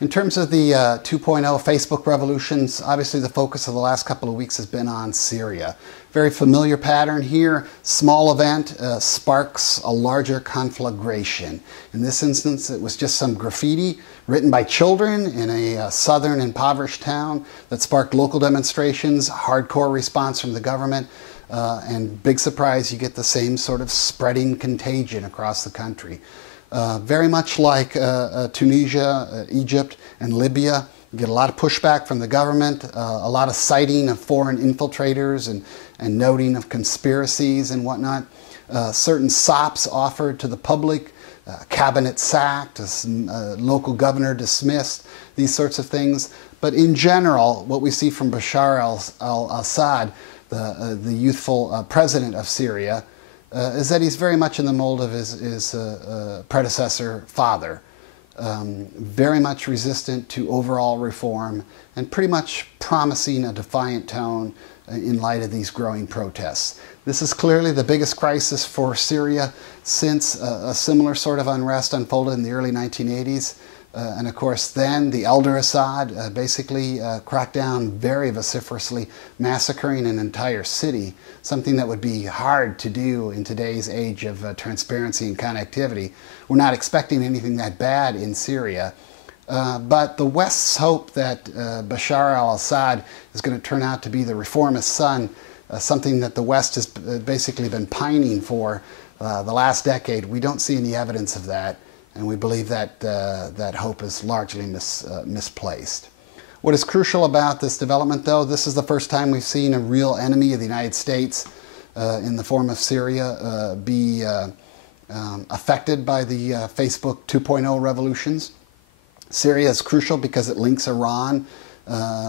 In terms of the 2.0 Facebook revolutions, obviously the focus of the last couple of weeks has been on Syria. Very familiar pattern here. Small event sparks a larger conflagration. In this instance, it was just some graffiti written by children in a southern impoverished town that sparked local demonstrations, hardcore response from the government, and big surprise, you get the same sort of spreading contagion across the country. Very much like Tunisia, Egypt, and Libya, you get a lot of pushback from the government, a lot of citing of foreign infiltrators and noting of conspiracies and whatnot. Certain sops offered to the public, cabinet sacked, a local governor dismissed, these sorts of things. But in general, what we see from Bashar al-Assad, the youthful president of Syria, is that he's very much in the mold of his predecessor father. Very much resistant to overall reform and pretty much promising a defiant tone in light of these growing protests. This is clearly the biggest crisis for Syria since a similar sort of unrest unfolded in the early 1980s. And of course then the elder Assad basically cracked down very vociferously, massacring an entire city, something that would be hard to do in today's age of transparency and connectivity. We're not expecting anything that bad in Syria, but the West's hope that Bashar al-Assad is going to turn out to be the reformist son, something that the West has basically been pining for the last decade, we don't see any evidence of that. And we believe that that hope is largely misplaced. What is crucial about this development, though, this is the first time we've seen a real enemy of the United States in the form of Syria be affected by the Facebook 2.0 revolutions. Syria is crucial because it links Iran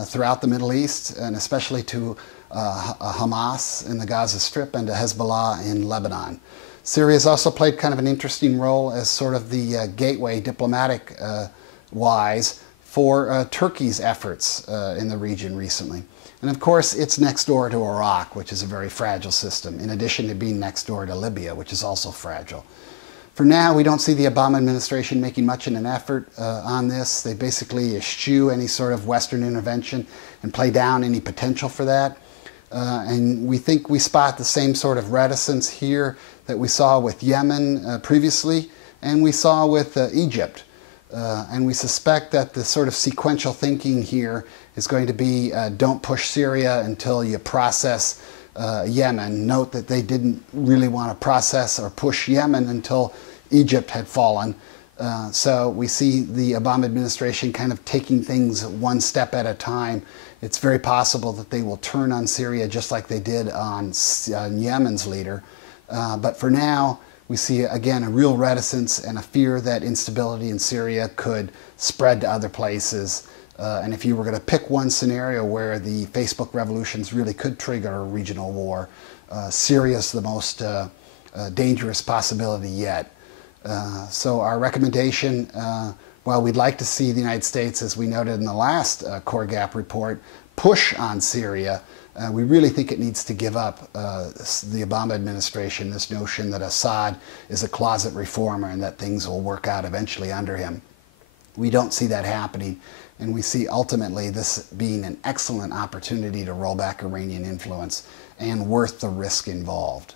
throughout the Middle East, and especially to Hamas in the Gaza Strip and to Hezbollah in Lebanon. Syria has also played kind of an interesting role as sort of the gateway, diplomatic-wise, for Turkey's efforts in the region recently. And of course, it's next door to Iraq, which is a very fragile system, in addition to being next door to Libya, which is also fragile. For now, we don't see the Obama administration making much of an effort on this. They basically eschew any sort of Western intervention and play down any potential for that. And we think we spot the same sort of reticence here that we saw with Yemen previously, and we saw with Egypt. And we suspect that the sort of sequential thinking here is going to be don't push Syria until you process Yemen. Note that they didn't really want to process or push Yemen until Egypt had fallen. So we see the Obama administration kind of taking things one step at a time. It's very possible that they will turn on Syria just like they did on Yemen's leader. But for now, we see, again, a real reticence and a fear that instability in Syria could spread to other places. And if you were going to pick one scenario where the Facebook revolutions really could trigger a regional war, Syria is the most dangerous possibility yet. So our recommendation, while we'd like to see the United States, as we noted in the last CoreGap report, push on Syria, we really think it needs to give up the Obama administration, this notion that Assad is a closet reformer and that things will work out eventually under him. We don't see that happening, and we see ultimately this being an excellent opportunity to roll back Iranian influence and worth the risk involved.